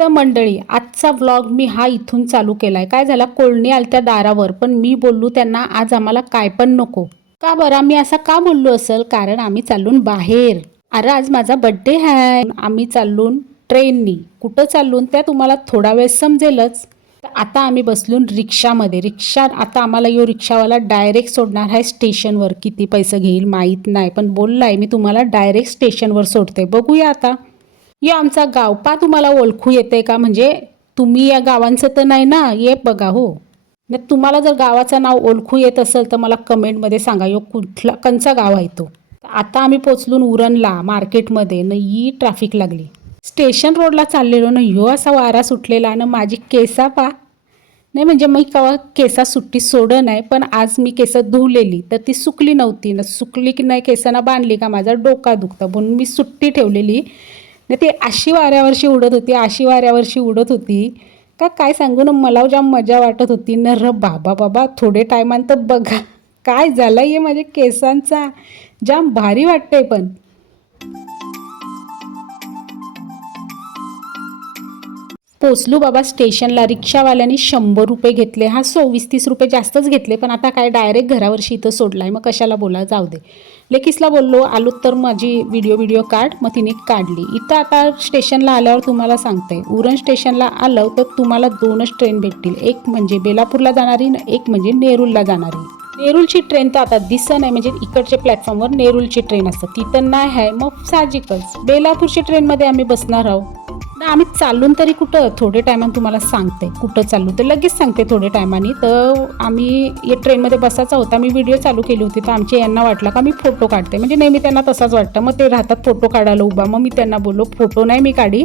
तर मंडळी आजचा व्लॉग मी हा इथून चालू केलाय. काय झाला? कोळणी आल त्या दारावर. पण मी बोललो त्यांना आज आम्हाला काय पण नको. का बरं? आम्ही असा का बोललो असेल? कारण आम्ही चालून बाहेर. अरे आज माझा बड्डे आहे. आम्ही चालून ट्रेननी कुठं चालून? त्या तुम्हाला थोडा वेळ समजेलच. तर आता आम्ही बसलून रिक्षामध्ये. रिक्षा? आता आम्हाला यो रिक्षावाला डायरेक्ट सोडणार आहे स्टेशनवर किती पैसे घेईल माहीत नाही. पण बोललाय मी तुम्हाला डायरेक्ट स्टेशनवर सोडते. बघूया आता. यो आमचा गाव पा तुम्हाला ओळखू येते का? म्हणजे तुम्ही या गावांचं तर नाही ना? ये बघा हो. तुम्हाला जर गावाचं नाव ओळखू येत असेल तर मला कमेंटमध्ये सांगा यो कुठला कंचा गाव आहे तो? आता आम्ही पोचलून उरणला मार्केटमध्ये. न ही ट्रॅफिक लागली. स्टेशन रोडला चाललेलो. ना ह्यो असा वारा सुटलेला. ना माझी केसा पा. नाही म्हणजे मी कवा केसा सुट्टी सोडं नाही पण आज मी केस धुवलेली. तर ती सुकली नव्हती. ना सुकली की नाही केसांना बांधली का? माझा डोका दुखतं. म्हणून मी सुट्टी ठेवलेली. ती अशी वाऱ्यावरशी उडत होती अशी वाऱ्यावरशी उडत होती का काय सांगू ना मला जाम मजा वाटत होती न र बाबा बाबा थोडे टायमान तर बघा काय झालं आहे माझ्या केसांचा. जाम भारी वाटतंय पण. पोचलो बाबा स्टेशनला. रिक्षावाल्याने शंभर रुपये घेतले. हा सव्वीस तीस रुपये जास्तच घेतले पण आता काय डायरेक्ट घरावरशी इथं सोडलाय. मग कशाला बोला जाऊ दे. लेकीसला बोललो आलो तर माझी व्हिडिओ व्हिडिओ काढ. मग तिने काढली. इथं आता स्टेशनला आल्यावर तुम्हाला सांगते. उरण स्टेशनला आलं तर तुम्हाला दोनच ट्रेन भेटतील. एक म्हणजे बेलापूरला जाणारी न एक म्हणजे नेरूलला जाणारी. नेरूलची ट्रेन तर आता दिसत नाही. म्हणजे इकडच्या प्लॅटफॉर्मवर नेरूलची ट्रेन असतं. तिथं नाही आहे. मग साहजिकच. बेलापूरच्या ट्रेनमध्ये आम्ही बसणार आहोत. आम्ही चालून तरी कुठं थोडे टायमाने तुम्हाला सांगते कुठं चाललो तर लगेच सांगते थोडे टायमाने. तर आम्ही या ट्रेनमध्ये बसायचा होता मी व्हिडिओ चालू केली होती तर आमच्या यांना वाटलं का मी फोटो काढते. म्हणजे नेहमी त्यांना तसाच वाटतं मग ते राहतात फोटो काढायला उभा. मग मी त्यांना बोललो फोटो नाही मी काढी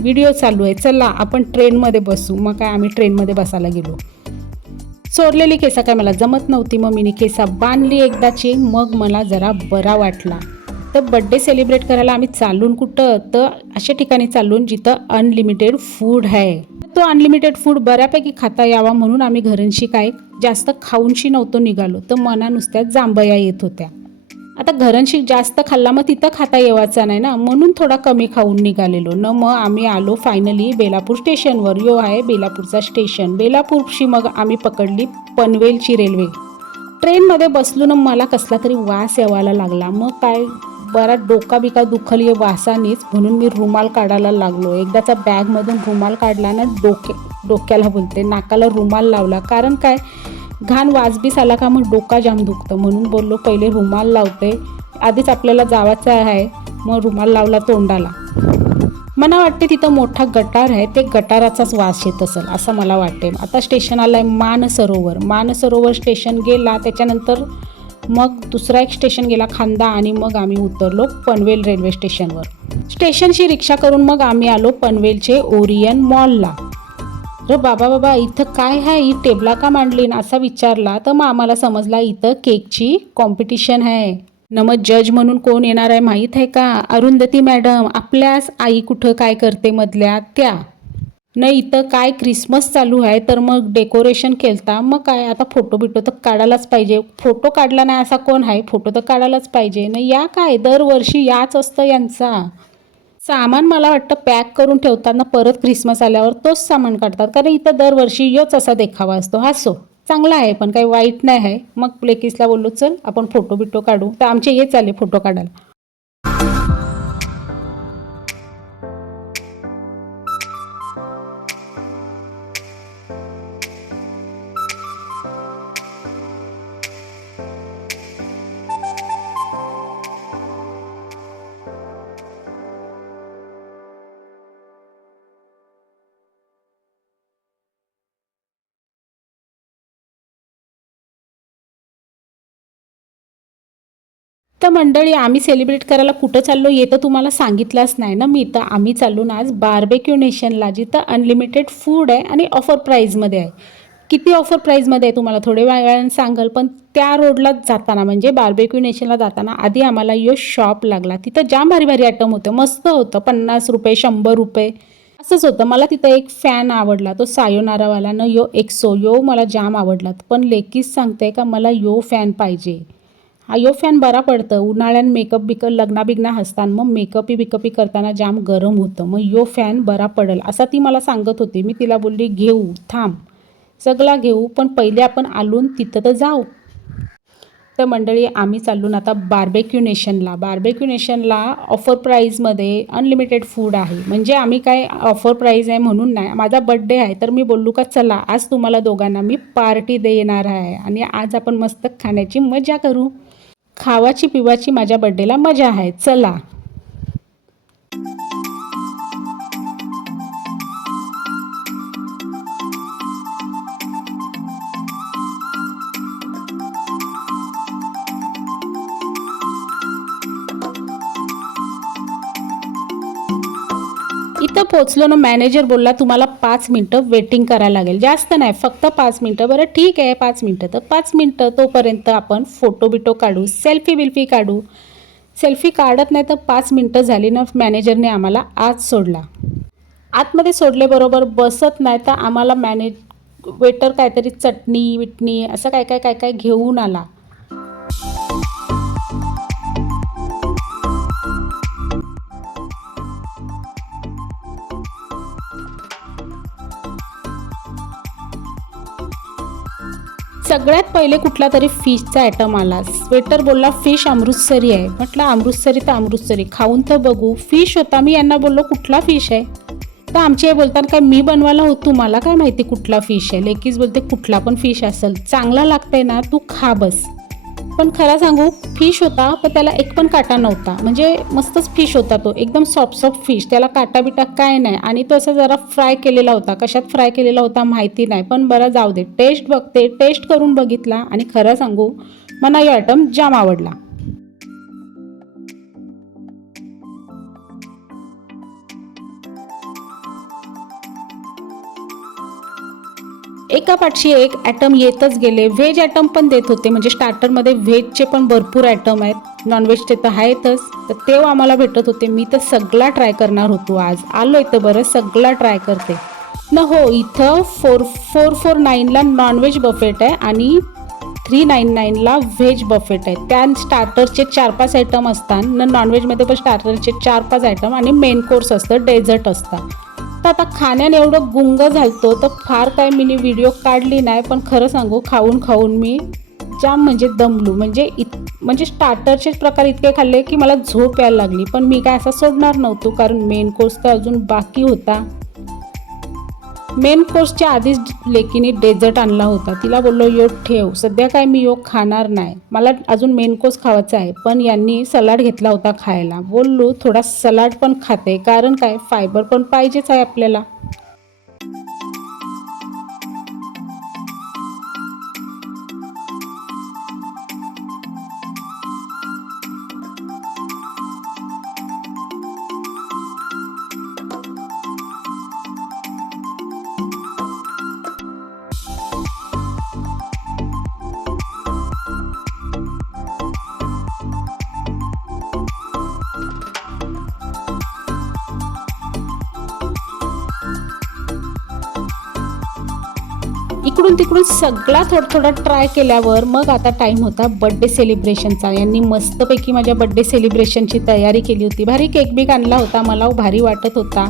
व्हिडिओ चालू आहे चला आपण ट्रेनमध्ये बसू. मग काय आम्ही ट्रेनमध्ये बसायला गेलो. चोरलेली केसा काय मला जमत नव्हती मग मी केसा बांधली एकदाची मग मला जरा बरा वाटला. तर बड्डे सेलिब्रेट करायला आम्ही चालून कुठं तर अशा ठिकाणी चालून जिथं अनलिमिटेड फूड आहे. तो अनलिमिटेड फूड बऱ्यापैकी खाता यावा म्हणून आम्ही घरांशी काय जास्त खाऊनशी नव्हतो निघालो तर मना नुसत्या जांभया येत होत्या. आता घरांशी जास्त खाल्ला मग तिथं खाता येवाचा नाही ना? म्हणून थोडा कमी खाऊन निघालेलो. न मग आम्ही आलो फायनली बेलापूर स्टेशनवर यो आहे बेलापूरचा स्टेशन बेलापूरशी मग आम्ही पकडली पनवेलची रेल्वे ट्रेनमध्ये बसलो ना मला कसला तरी वास यावायला लागला. मग काय? बरा डोका बिका दुखल ये वासानेच म्हणून मी रुमाल काढायला लागलो. एकदाचा बॅगमधून रुमाल काढला ना डोके डोक्याला बोलते नाकाला रुमाल लावला. कारण काय? घाण वाजबीस आला का मग डोका जाम दुखतं. म्हणून बोललो पहिले रुमाल लावते. आधीच आपल्याला जावाचं आहे. मग रुमाल लावला तोंडाला. मला वाटते तिथं मोठा गटार आहे. ते गटाराचाच वास येत असेल असं मला वाटते. आता स्टेशन आलं आहे मानसरोवर. मानसरोवर स्टेशन गेला त्याच्यानंतर मग दुसरा एक स्टेशन गेला खांदा आणि मग आम्ही उतरलो पनवेल रेल्वे स्टेशनवर. स्टेशनशी रिक्षा करून मग आम्ही आलो पनवेलचे ओरियन मॉलला. र बाबा बाबा इथं काय आहे? ही टेबला का मांडली? ना असा विचारला तर मग आम्हाला समजला इथं केकची कॉम्पिटिशन आहे. न मग जज म्हणून कोण येणार आहे माहीत आहे का? अरुंधती मॅडम आपल्यास आई कुठं काय करते मधल्या त्या? नाही इथं काय क्रिसमस चालू आहे तर मग डेकोरेशन केलता. मग काय आता फोटो बिटो तर काढायलाच पाहिजे. फोटो काढला नाही असा कोण आहे? फोटो तर काढायलाच पाहिजे. न या काय? दरवर्षी याच असतं यांचा. सामान मला वाटतं पॅक करून ठेवताना परत क्रिसमस आल्यावर तोच सामान काढतात. कारण इथं दरवर्षी योच असा देखावा असतो. हा सो. चांगला आहे पण काही वाईट नाही आहे. मग प्लेकिसला बोललो चल आपण फोटो बिटो काढू. तर आमचे हेच आले फोटो काढायला. तर मंडळी आम्ही सेलिब्रेट करायला कुठं चाललो हे तर तुम्हाला सांगितलंच नाही ना मी. तर आम्ही चाललो ना आज बार्बेक्यू नेशनला जिथं अनलिमिटेड फूड आहे आणि ऑफर प्राईजमध्ये आहे. किती ऑफर प्राईजमध्ये आहे तुम्हाला थोडे वेळाने सांगाल पण त्या रोडलाच जाताना म्हणजे बार्बेक्यू नेशनला जाताना आधी आम्हाला यो शॉप लागला. तिथं जाम भारी भारी आयटम होतं मस्त होतं पन्नास रुपये शंभर रुपये. असंच होतं. मला तिथं एक फॅन आवडला तो सायोनारावाला न यो एक्सो यो मला जाम आवडला. पण लेकीच सांगते का मला यो फॅन पाहिजे. यो फॅन बरा पडतं. उन्हाळ्यात मेकअप बिकअप लग्ना बिग्ना हसताना. मग मेकअपी बिकअपी करताना जाम गरम होतं. मग यो फॅन बरा पडेल. असा ती मला सांगत होती. मी तिला बोलली घेऊ थांब. सगळा घेऊ पण पहिले आपण आलून तिथं तर जाऊ. तर मंडळी आम्ही चालून आता बार्बेक्यू नेशनला बार्बेक्यू नेशनला ऑफर प्राईजमध्ये अनलिमिटेड फूड आहे. म्हणजे आम्ही काय ऑफर प्राईज आहे म्हणून नाही. माझा बड्डे आहे तर मी बोललो का चला आज तुम्हाला दोघांना मी पार्टी देणार आहे. आणि आज आपण मस्त खाण्याची मजा करू. खावाची पिवाची माझ्या बड्डेला मजा आहे. चला. पोचलो ना मॅनेजर बोलला तुम्हाला पाच मिनटं वेटिंग करायला लागेल. जास्त नाही फक्त पाच मिनटं. बरं ठीक आहे पाच मिनटं. तर पाच मिनटं तोपर्यंत आपण फोटो बिटो काढू सेल्फी बिल्फी काढू. सेल्फी काढत नाही तर पाच मिनटं झाली ना मॅनेजरने आम्हाला आत सोडला. आतमध्ये सोडलेबरोबर बसत नाही तर आम्हाला मॅनेज वेटर काहीतरी चटणी विटणी असं काय काय काय काय घेऊन आला. सगळ्यात पहिले कुठला तरी फिशचा आयटम आला. स्वेटर बोलला फिश अमृतसरी आहे. म्हटलं अमृतसरी तर अमृतसरी. खाऊन तर बघू. फिश होता. मी यांना बोललो कुठला फिश आहे? तर आमची हे बोलतात काय मी बनवायला हो तुम्हाला काय माहिती कुठला फिश आहे? लेकीच बोलते कुठला पण फिश असेल. चांगला लागतंय ना तू खा बस. पण खरं सांगू फिश होता पण त्याला एक पण काटा नव्हता. म्हणजे मस्तच फिश होता तो. एकदम सॉफ्ट सॉफ्ट फिश त्याला काटा बिटा काय नाही. आणि तो असा जरा फ्राय केलेला होता. कशात फ्राय केलेला होता माहिती नाही. पण बरं जाऊ दे. टेस्ट बघते. टेस्ट करून बघितला. आणि खरं सांगू मला हा आयटम जाम आवडला. एका पाठशी एक ॲटम येतच गेले. व्हेज ॲटम पण देत होते. म्हणजे स्टार्टरमध्ये व्हेजचे पण भरपूर ॲटम आहेत. नॉनव्हेजचे तर आहेतच. तर तेव्हा आम्हाला भेटत होते. मी तर सगळा ट्राय करणार होतो आज. आलो इथं बरं सगळा ट्राय करते. न हो इथं फोर फोर फोर नाईनला नॉनव्हेज बफेट आहे आणि थ्री नाईन नाईनला व्हेज बफेट आहे. त्या स्टार्टरचे चार पाच आयटम असतात. न नॉनव्हेजमध्ये पण स्टार्टरचे चार पाच आयटम आणि मेन कोर्स असतं. डेझर्ट असतं. फक्त आता खाण्याने एवढं गुंग झालतो तर फार काय मी व्हिडिओ काढली नाही पण खरं सांगू खाऊन खाऊन मी जाम म्हणजे दमलू. म्हणजे इत म्हणजे स्टार्टरचे प्रकार इतके खाल्ले की मला झोप यायला लागली. पण मी काय असं सोडणार नव्हतो कारण मेन कोर्स तर अजून बाकी होता. मेन कोर्सच्या आधीच लेकीने डेझर्ट आणला होता. तिला बोललो योग ठेव. सध्या काय मी योग खाणार नाही. मला अजून मेन कोर्स खावायचा आहे. पण यांनी सलाड घेतला होता खायला. बोललो थोडा सलाड पण खाते. कारण काय? फायबर पण पाहिजेच आहे आपल्याला. इकडून तिकडून सगळा थोडा थोडा ट्राय केल्यावर मग आता टाईम होता बड्डे सेलिब्रेशनचा यांनी मस्तपैकी माझ्या बड्डे सेलिब्रेशनची तयारी केली होती. भारी केक बीक आणला होता. मला भारी वाटत होता.